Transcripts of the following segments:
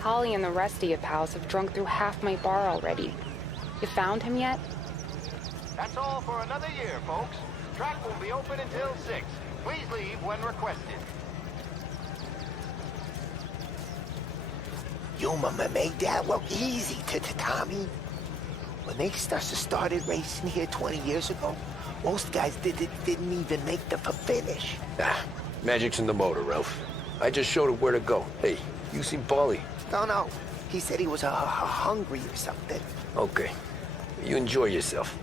Holly and the rest of you pals have drunk through half my bar already. You found him yet? That's all for another year, folks. Track will be open until 6. Please leave when requested. You made that look easy to Tommy. When they started racing here 20 years ago, most guys didn't even make the finish. Ah, magic's in the motor, Ralph. I just showed it where to go. Hey, you seen Paulie? No. He said he was hungry or something. Okay. You enjoy yourself.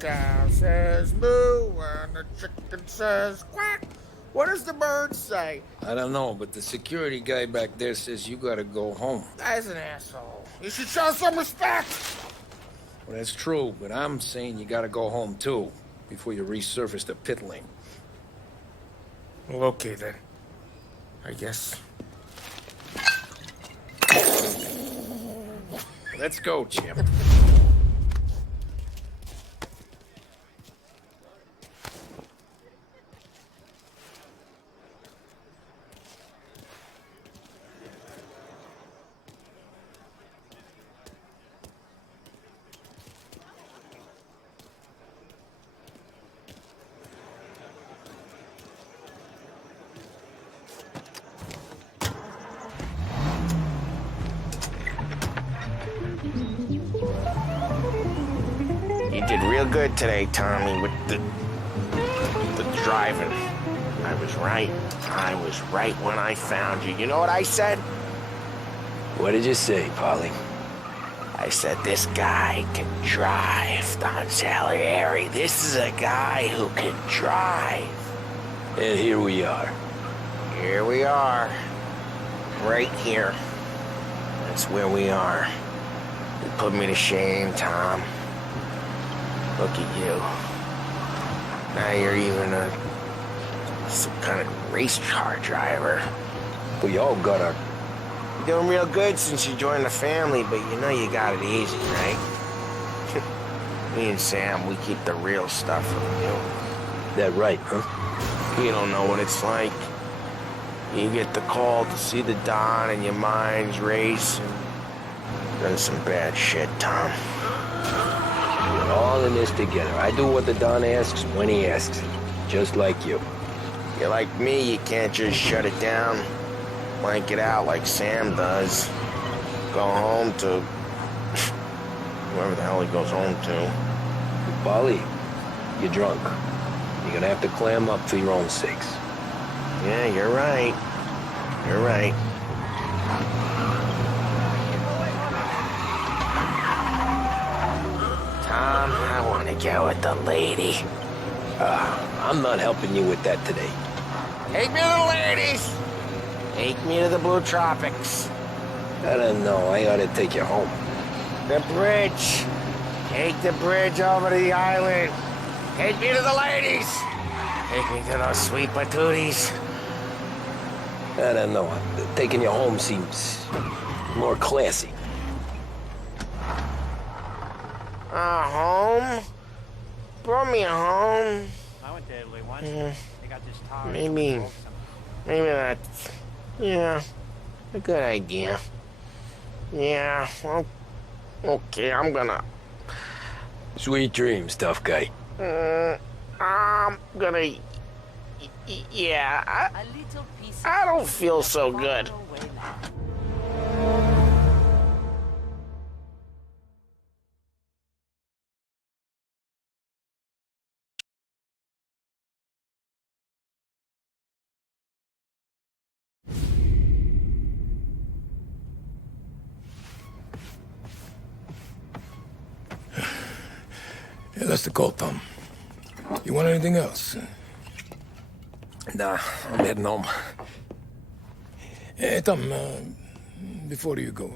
Cow says moo and the chicken says quack. What does the bird say? I don't know, but the security guy back there says you gotta go home. Guy's an asshole. You should show some respect. Well, that's true, but I'm saying you gotta go home too, before you resurface the pit lane. Well, okay then. I guess. Let's go, champ. You did real good today, Tommy, with the driving. I was right. I was right when I found you. You know what I said? What did you say, Paulie? I said, this guy can drive, Don Salieri. This is a guy who can drive. And here we are. Here we are. Right here. That's where we are. You put me to shame, Tom. Look at you. Now you're even some kind of race car driver. We all got our... You're doing real good since you joined the family, but you know you got it easy, right? Me and Sam, we keep the real stuff from you. That right, huh? You don't know what it's like. You get the call to see the Don and your mind's race and done some bad shit, Tom. We're all in this together. I do what the Don asks when he asks it. Just like you. You're like me, you can't just shut it down. Blank it out like Sam does. Go home to... whoever the hell he goes home to. Paulie, you're drunk. You're gonna have to clam up for your own sakes. Yeah, you're right. You're right. Tom, I want to go with the lady. I'm not helping you with that today. Take me to the ladies! Take me to the Blue Tropics. I don't know. I ought to take you home. The bridge. Take the bridge over to the island. Take me to the ladies. Take me to those sweet patooties. I don't know. Taking you home seems more classy. Home? Brought me home. I went to Italy once. They got this tower. Maybe that's... Yeah, a good idea. Yeah, well, okay, I'm gonna... Sweet dreams, tough guy. I'm gonna... Yeah, I don't feel so good. Yeah, that's the call, Tom. You want anything else? Nah, I'm heading home. Hey, Tom, before you go,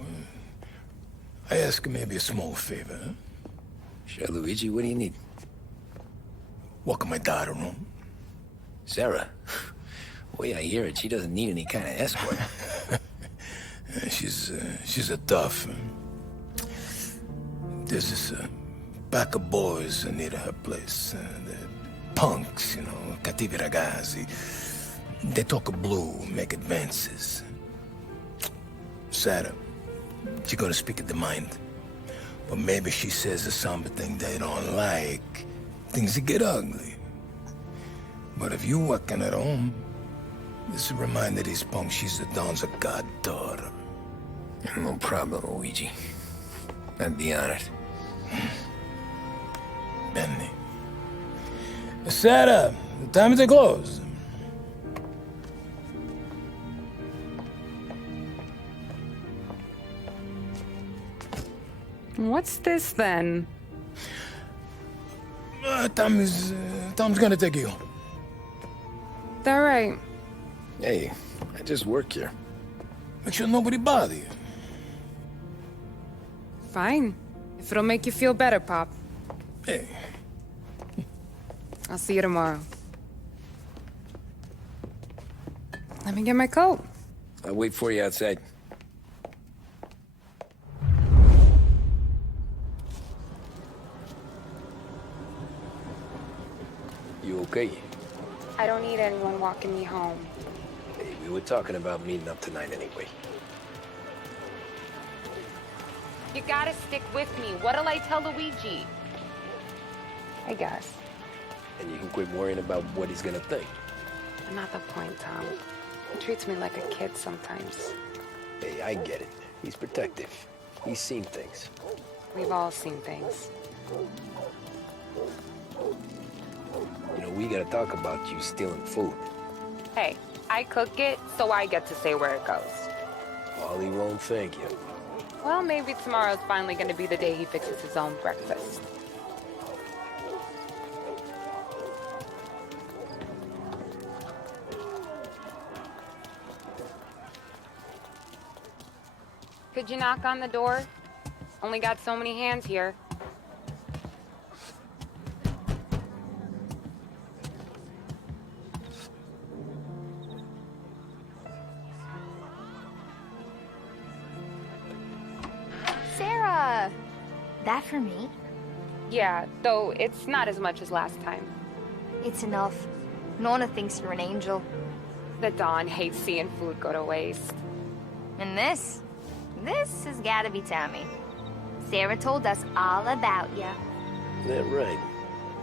I ask maybe a small favor. Huh? Sure, Luigi, what do you need? Walk my daughter home. Sarah? The way I hear it, she doesn't need any kind of escort. She's a tough. There's this pack of boys near her place. They're punks, cattivi ragazzi. They talk of blue, make advances. Sarah, she gonna speak at the mind. But maybe she says a somber thing they don't like. Things that get ugly. But if you working at home, this will remind these punks she's the Don's a goddaughter. No problem, Luigi. I'd be honored. Benny. Sarah, the time to close. What's this then? Tom's gonna take you. All right. Hey, I just work here. Make sure nobody bother you. Fine. If it'll make you feel better, Pop. Hey. I'll see you tomorrow. Let me get my coat. I'll wait for you outside. You okay? I don't need anyone walking me home. Hey, we were talking about meeting up tonight anyway. You gotta stick with me. What'll I tell Luigi? I guess. And you can quit worrying about what he's gonna think. Not the point, Tom. He treats me like a kid sometimes. Hey, I get it. He's protective. He's seen things. We've all seen things. You know, we gotta talk about you stealing food. Hey, I cook it, so I get to say where it goes. Ollie won't thank you. Well, maybe tomorrow's finally gonna be the day he fixes his own breakfast. Could you knock on the door? Only got so many hands here. Sarah! That for me? Yeah, though it's not as much as last time. It's enough. Nona thinks you're an angel. The Don hates seeing food go to waste. And this has gotta be Tommy. Sarah told us all about you. That right.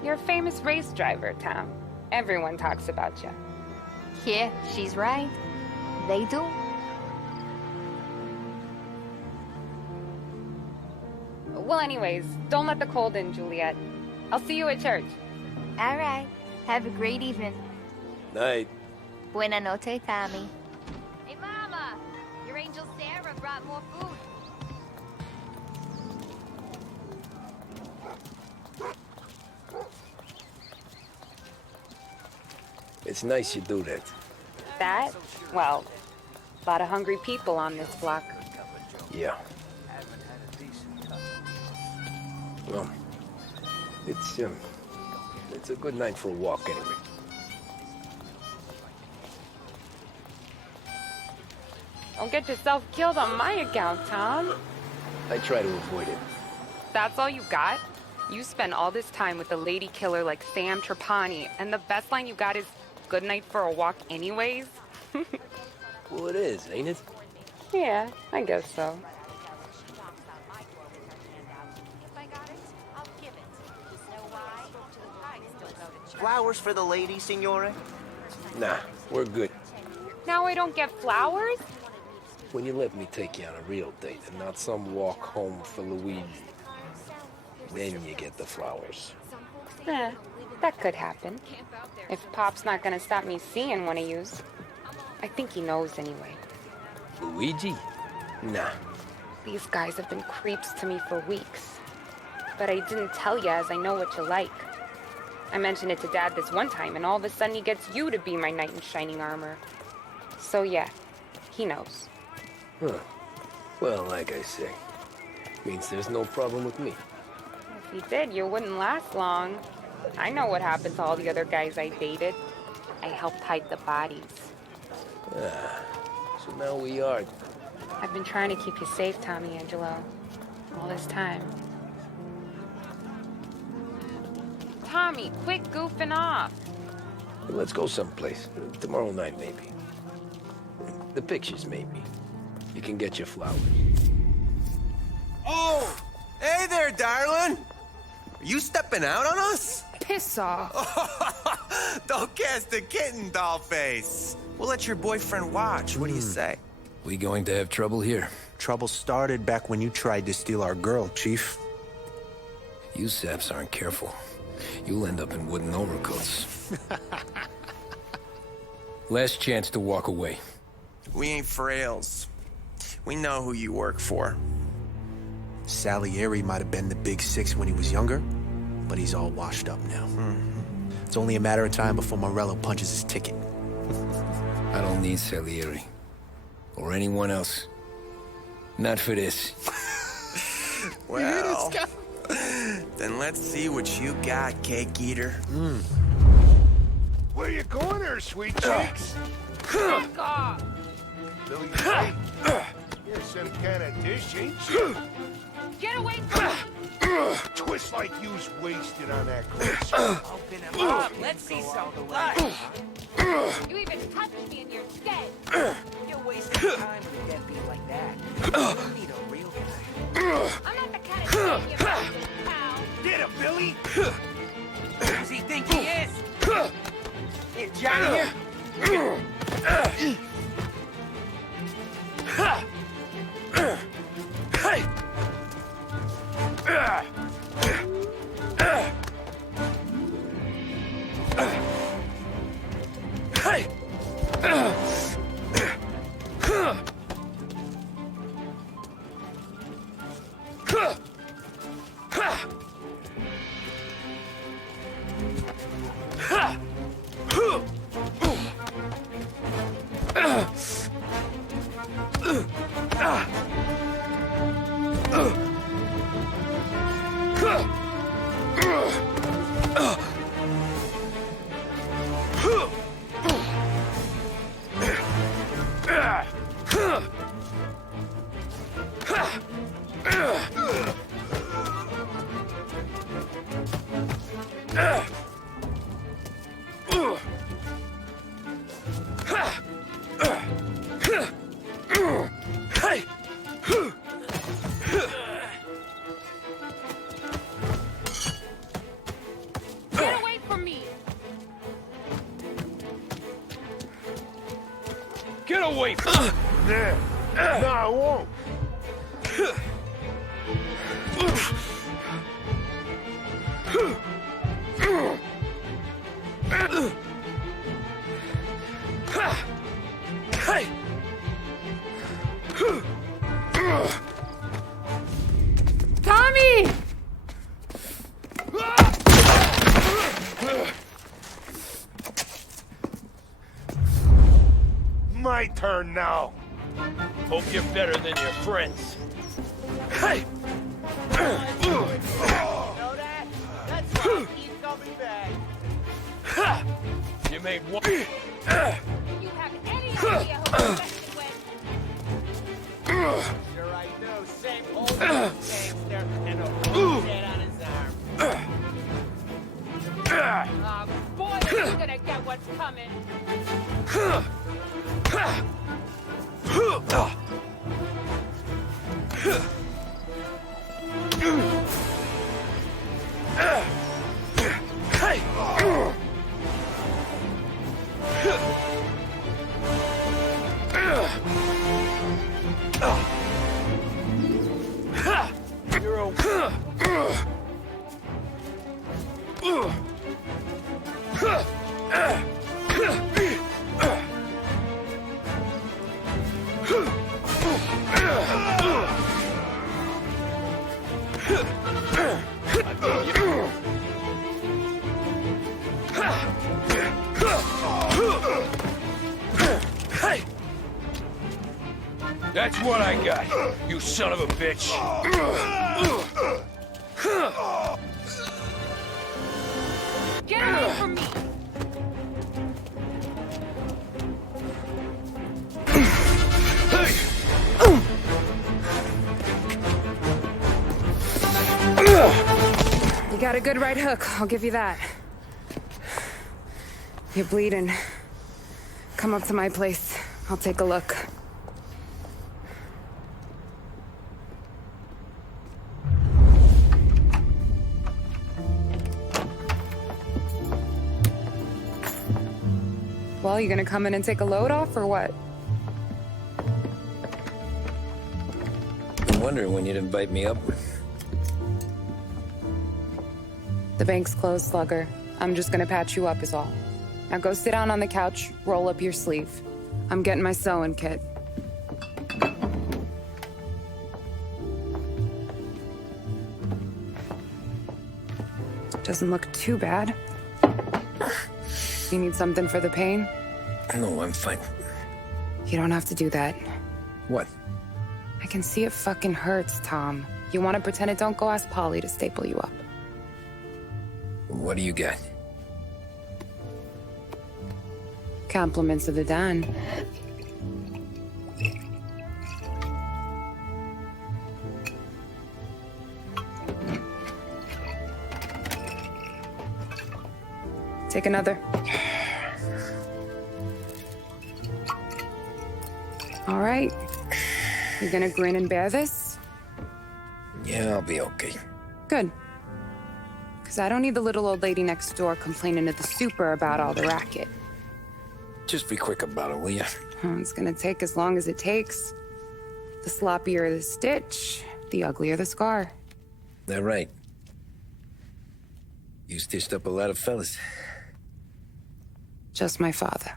You're a famous race driver, Tom. Everyone talks about you. Yeah, she's right. They do. Well, anyways, don't let the cold in, Juliet. I'll see you at church. All right. Have a great evening. Night. Buena noche, Tommy. Hey, Mama! Your angel Sarah brought more food. It's nice you do that. That? Well, a lot of hungry people on this block. Yeah. Well, it's a good night for a walk anyway. Don't get yourself killed on my account, Tom. I try to avoid it. That's all you got? You spend all this time with a lady killer like Sam Trapani, and the best line you got is, "Good night for a walk anyways"? Well, it is, ain't it? Yeah, I guess so. Flowers for the lady, signore? Nah, we're good. Now I don't get flowers? When you let me take you on a real date and not some walk home for Luigi, then you get the flowers. That could happen. If Pop's not gonna stop me seeing one of yous. I think he knows anyway. Luigi? Nah. These guys have been creeps to me for weeks. But I didn't tell you as I know what you like. I mentioned it to Dad this one time, and all of a sudden he gets you to be my knight in shining armor. So yeah, he knows. Huh. Well, like I say, means there's no problem with me. If he did, you wouldn't last long. I know what happened to all the other guys I dated. I helped hide the bodies. So now we are. I've been trying to keep you safe, Tommy Angelo. All this time. Tommy, quit goofing off. Let's go someplace. Tomorrow night, maybe. The pictures, maybe. You can get your flowers. Oh! Hey there, darling! Are you stepping out on us? Piss off. Don't cast a kitten, dollface. We'll let your boyfriend watch. What do you say? We going to have trouble here? Trouble started back when you tried to steal our girl, Chief. You saps aren't careful. You'll end up in wooden overcoats. Last chance to walk away. We ain't frails. We know who you work for. Salieri might have been the big six when he was younger, but he's all washed up now. It's only a matter of time before Morello punches his ticket. I don't need Salieri. Or anyone else. Not for this. Well, then let's see what you got, cake eater. Where you going there, sweet cheeks? Back off. Billy Ray, you're some kind of dish, ain't you? Get away from me. Twist like you's wasted on that course. Open him up. Let's see some blood. You even touched me and you're dead. You're wasting time with a deadbeat like that. You need a real guy. I'm not the kind of guy you pal. Get him, Billy! Who does he think he is? Hey, Johnny here? Get away from me. Get away from me! Nah, I won't. Tommy! My turn now. Hope you're better than your friends. Hey! Know that? That's why I keep coming back. You made one. Do you have any idea who I'm messing with? Sure I do. Same old gangster and a full dead on his arm. Oh, boy, are you gonna get what's coming. That's what I got, you son of a bitch. Get away from me. You got a good right hook, I'll give you that. You're bleeding. Come up to my place. I'll take a look. Well, you gonna come in and take a load off, or what? I'm wondering when you'd invite me up. The bank's closed, Slugger. I'm just gonna patch you up is all. Now go sit down on the couch, roll up your sleeve. I'm getting my sewing kit. Doesn't look too bad. You need something for the pain? No, I'm fine. You don't have to do that. What? I can see it fucking hurts, Tom. You want to pretend it? Don't go ask Polly to staple you up. What do you got? Compliments of the Don. Take another. All right. You gonna grin and bear this? Yeah, I'll be okay. Good. Because I don't need the little old lady next door complaining to the super about all the racket. Just be quick about it, will ya? It's gonna take as long as it takes. The sloppier the stitch, the uglier the scar. That right. You stitched up a lot of fellas. Just my father.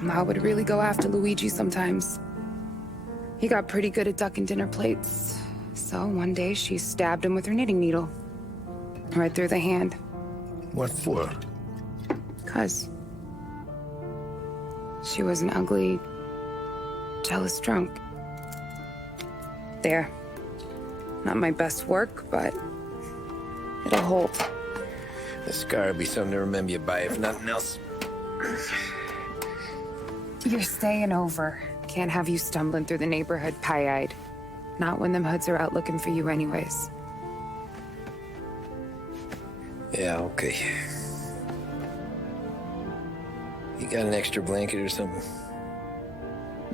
Ma would really go after Luigi sometimes. He got pretty good at ducking dinner plates. So one day she stabbed him with her knitting needle. Right through the hand. What for? 'Cause she was an ugly, jealous drunk. There. Not my best work, but it'll hold. The scar will be something to remember you by, if nothing else. You're staying over. Can't have you stumbling through the neighborhood pie-eyed. Not when them hoods are out looking for you anyways. Yeah, okay. You got an extra blanket or something?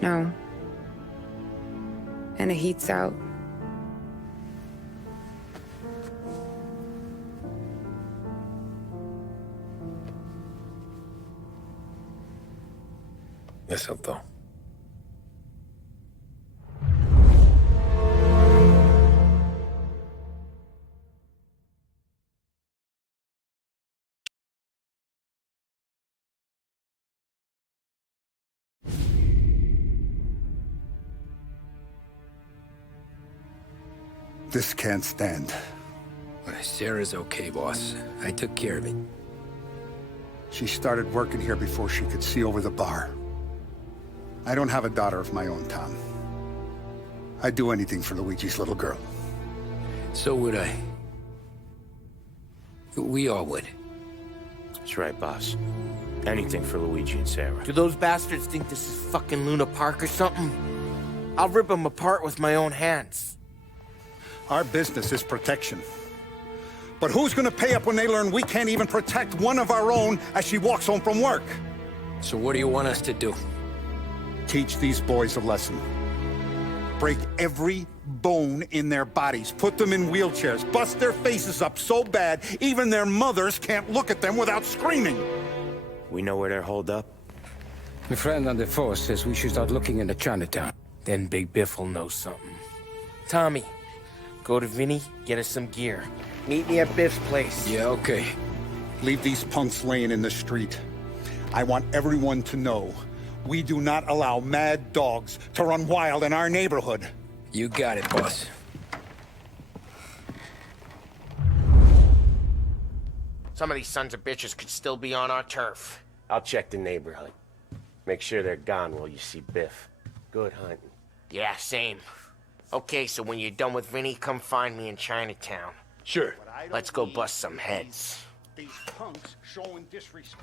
No. And the heat's out. Eso todo. This can't stand. Sarah's okay, boss. I took care of it. She started working here before she could see over the bar. I don't have a daughter of my own, Tom. I'd do anything for Luigi's little girl. So would I. We all would. That's right, boss. Anything for Luigi and Sarah. Do those bastards think this is fucking Luna Park or something? I'll rip them apart with my own hands. Our business is protection. But who's gonna pay up when they learn we can't even protect one of our own as she walks home from work? So what do you want us to do? Teach these boys a lesson. Break every bone in their bodies. Put them in wheelchairs. Bust their faces up so bad, even their mothers can't look at them without screaming. We know where they're holed up? My friend on the force says we should start looking into Chinatown. Then Big Biff will know something. Tommy, go to Vinny, get us some gear. Meet me at Biff's place. Yeah, okay. Leave these punks laying in the street. I want everyone to know we do not allow mad dogs to run wild in our neighborhood. You got it, boss. Some of these sons of bitches could still be on our turf. I'll check the neighborhood. Make sure they're gone while you see Biff. Good hunting. Yeah, same. Okay, so when you're done with Vinny, come find me in Chinatown. Sure. Let's go bust some heads. These punks showing disrespect.